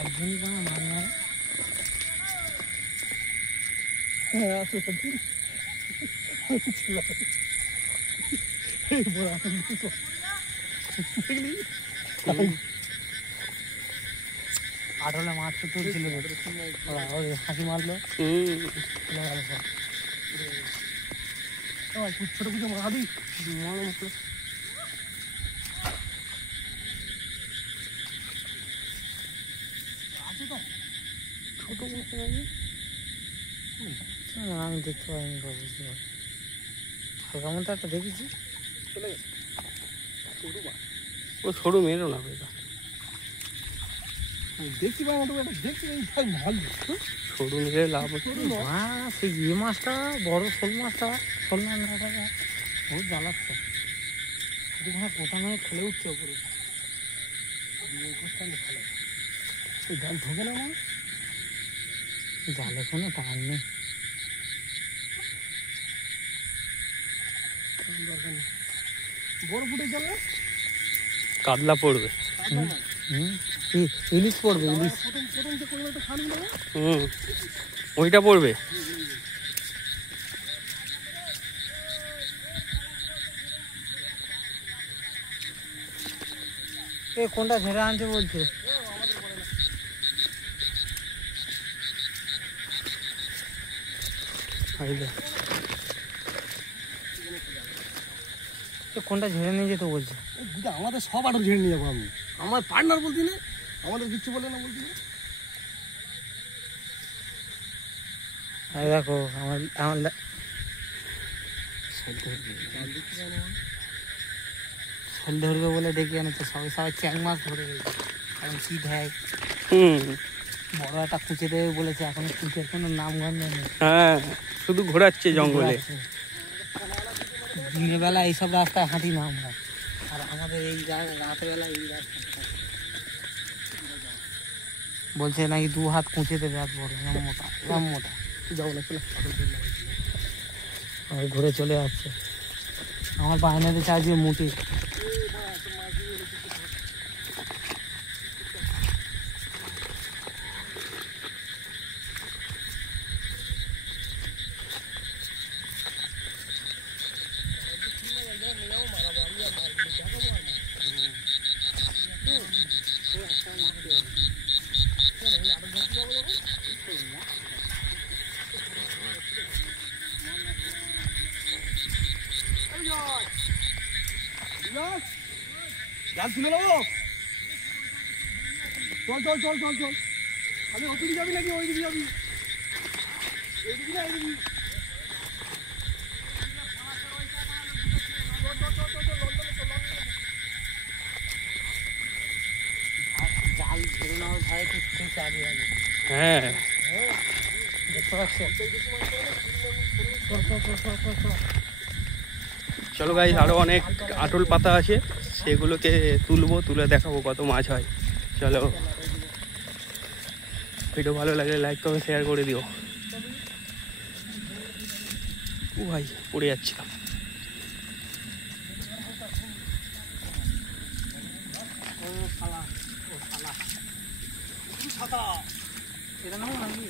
একজনই কোনো মাছ মারে। আটলে মাছ তো তুলছিল, হাসি মারলো। ছোট কিছু মাদি আছে তো ছোট মাছ নাকি? আমি দেখতে পাইনি, বুঝতে পারি হালকা মতো একটা দেখেছি, চলে গেছে। ও সরু মেরো না দেখতে পাই না, দেখতে ভালো সরু মেরে লাভ। সেই ইয়ে মাছটা বড়, শোল মাছটা, শোল মাছটা বহুত জ্বালাচ্ছে। গোটা নয় খেলে উঠছে ওপরে, জাল ঢোকে না, জালে কোনো টান নেই। বড় ফুটে জালে কাতলা পড়বে, ইলিশ পড়বে, ইলিশ ওইটা পড়বে। কোনটা ঝেড়ে আনতে বলছে? কোনটা ঝেড়ে নিয়ে যেতে বলছে? আমাদের সব আটক ঝেড়ে নিয়ে যাবো আমি, আমার পার্টনার বলছি না, আমাদের কিচ্ছু বলে না বলছি না। দেখো আমার শোল ধরবে বলে ডেকে আনেছে, সবাই চ্যাং মাছ ধরে গেছে, কারণ শীত হয়। বড় একটা কুচে দেবে বলেছে, এখন কুচের কোনো নাম গন্ধ নেই। হ্যাঁ, শুধু ঘোরাচ্ছে জঙ্গলে। দিনের বেলা এইসব রাস্তায় হাঁটি না আমরা, আর আমাদের এই রাতের বেলা এই রাস্তা বলছে নাকি 2 হাত কুঁচে দেবে, হাত বড়, এরম মোটা, এরম মোটা। যাবো না, ঘুরে চলে যাচ্ছে। আমার বায়নাতে চাইছে মুটি। জাল তুলে নেবো, চল চল চল চল চল। আমি ওদিকে যাবি নাকি ওই দিকে যাবি? এইদিকে না এইদিকে? জাল ধরে নেওয়ার ভয়ে কিছু চাবি আগে। হ্যাঁ, দেখতে পাচ্ছেন? চলো গাইস, আরো অনেক আটল পাতা আছে, সেগুলোকে তুলবো, তুলে দেখাবো কত মাছ হয়। চলো, ভিডিও ভালো লাগলে লাইক করে শেয়ার করে দিও। ও ভাই, পড়ে যাচ্ছিলাম। এটা নাও নাকি?